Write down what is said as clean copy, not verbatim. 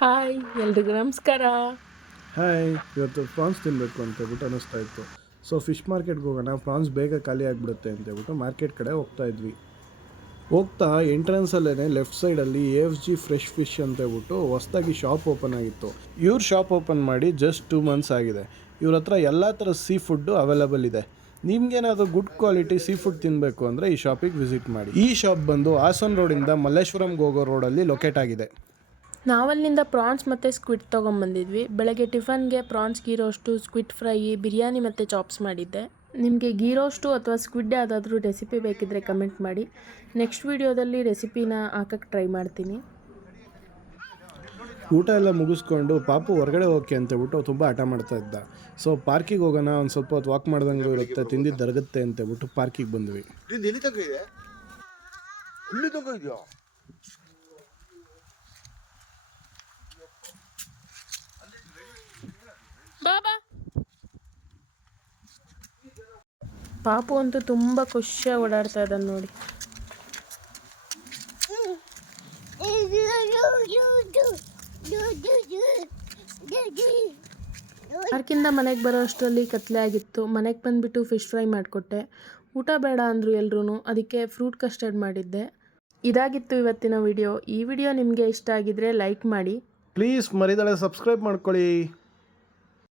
Hi ಎಲ್ರಿಗೂ ನಮಸ್ಕಾರ. Hi, ಇವತ್ತು ಪ್ರಾನ್ಸ್ ತಿನ್ನಬೇಕು ಅಂತೇಳ್ಬಿಟ್ಟು ಅನ್ನಿಸ್ತಾ ಇತ್ತು. ಸೊ ಫಿಶ್ ಮಾರ್ಕೆಟ್ಗೆ ಹೋಗೋಣ, ಪ್ರಾನ್ಸ್ ಬೇಗ ಖಾಲಿ ಆಗಿಬಿಡುತ್ತೆ ಅಂತೇಳ್ಬಿಟ್ಟು ಮಾರ್ಕೆಟ್ ಕಡೆ ಹೋಗ್ತಾ ಇದ್ವಿ. ಹೋಗ್ತಾ ಎಂಟ್ರೆನ್ಸಲ್ಲೇ ಲೆಫ್ಟ್ ಸೈಡಲ್ಲಿ AFG ಫ್ರೆಶ್ ಫಿಶ್ ಅಂತೇಳ್ಬಿಟ್ಟು ಹೊಸ್ದಾಗಿ ಶಾಪ್ ಓಪನ್ ಆಗಿತ್ತು. ಇವ್ರ ಶಾಪ್ ಓಪನ್ ಮಾಡಿ ಜಸ್ಟ್ 2 months ಆಗಿದೆ. ಇವ್ರ ಹತ್ರ ಎಲ್ಲ ಥರ ಸೀ ಫುಡ್ಡು ಅವೈಲಬಲ್ ಇದೆ. ನಿಮ್ಗೇನಾದರೂ ಗುಡ್ ಕ್ವಾಲಿಟಿ ಸೀ ಫುಡ್ ತಿನ್ನಬೇಕು ಅಂದರೆ ಈ ಶಾಪಿಗೆ ವಿಸಿಟ್ ಮಾಡಿ. ಈ ಶಾಪ್ ಬಂದು ಹಾಸನ್ ರೋಡಿಂದ ಮಲ್ಲೇಶ್ವರಂಗೆ ಹೋಗೋ ರೋಡಲ್ಲಿ ಲೊಕೇಟ್ ಆಗಿದೆ. ನಾವಲ್ಲಿಂದ ಪ್ರಾನ್ಸ್ ಮತ್ತು ಸ್ಕ್ವಿಡ್ ತೊಗೊಂಬಂದಿದ್ವಿ. ಬೆಳಗ್ಗೆ ಟಿಫನ್ಗೆ prawns ghee roast, squid fry, biryani ಮತ್ತು ಚಾಪ್ಸ್ ಮಾಡಿದ್ದೆ. ನಿಮಗೆ ಗೀ ರೋಸ್ಟು ಅಥವಾ ಸ್ಕ್ವಿಡ್ ಯಾವುದಾದ್ರೂ ರೆಸಿಪಿ ಬೇಕಿದ್ದರೆ ಕಮೆಂಟ್ ಮಾಡಿ. ನೆಕ್ಸ್ಟ್ ವೀಡಿಯೋದಲ್ಲಿ ರೆಸಿಪಿನ ಹಾಕಕ್ಕೆ ಟ್ರೈ ಮಾಡ್ತೀನಿ. ಊಟ ಎಲ್ಲ ಮುಗಿಸ್ಕೊಂಡು ಪಾಪು ಹೊರಗಡೆ ಹೋಗಕ್ಕೆ ಅಂತೇಳ್ಬಿಟ್ಟು ತುಂಬ ಹಠ ಮಾಡ್ತಾ ಇದ್ದ. ಸೊ ಪಾರ್ಕಿಗೆ ಹೋಗೋಣ, ಒಂದು ಸ್ವಲ್ಪ ಹೊತ್ತು ವಾಕ್ ಮಾಡ್ದಂಗೆ ಇರುತ್ತೆ, ತಿಂದಿದ್ದು ದರಗುತ್ತೆ ಅಂತೇಳ್ಬಿಟ್ಟು ಪಾರ್ಕಿಗೆ ಬಂದ್ವಿ. ಬಾಬಾ ಪಾಪು ಅಂತೂ ತುಂಬ ಖುಷಿಯಾಗಿ ಓಡಾಡ್ತಾ ಇದ್ದಾನೆ ನೋಡಿ. ಪಾರ್ಕಿಂದ ಮನೆಗೆ ಬರೋ ಅಷ್ಟರಲ್ಲಿ ಕತ್ಲೆ ಆಗಿತ್ತು. ಮನೆಗೆ ಬಂದುಬಿಟ್ಟು ಫಿಶ್ ಫ್ರೈ ಮಾಡಿಕೊಟ್ಟೆ. ಊಟ ಬೇಡ ಅಂದರು ಎಲ್ರೂ, ಅದಕ್ಕೆ ಫ್ರೂಟ್ ಕಸ್ಟರ್ಡ್ ಮಾಡಿದ್ದೆ. ಇದಾಗಿತ್ತು ಇವತ್ತಿನ ವಿಡಿಯೋ. ಈ ವಿಡಿಯೋ ನಿಮಗೆ ಇಷ್ಟ ಆಗಿದ್ರೆ ಲೈಕ್ ಮಾಡಿ. ಪ್ಲೀಸ್ ಮರಿದಳೆ ಸಬ್ಸ್ಕ್ರೈಬ್ ಮಾಡ್ಕೊಳ್ಳಿ.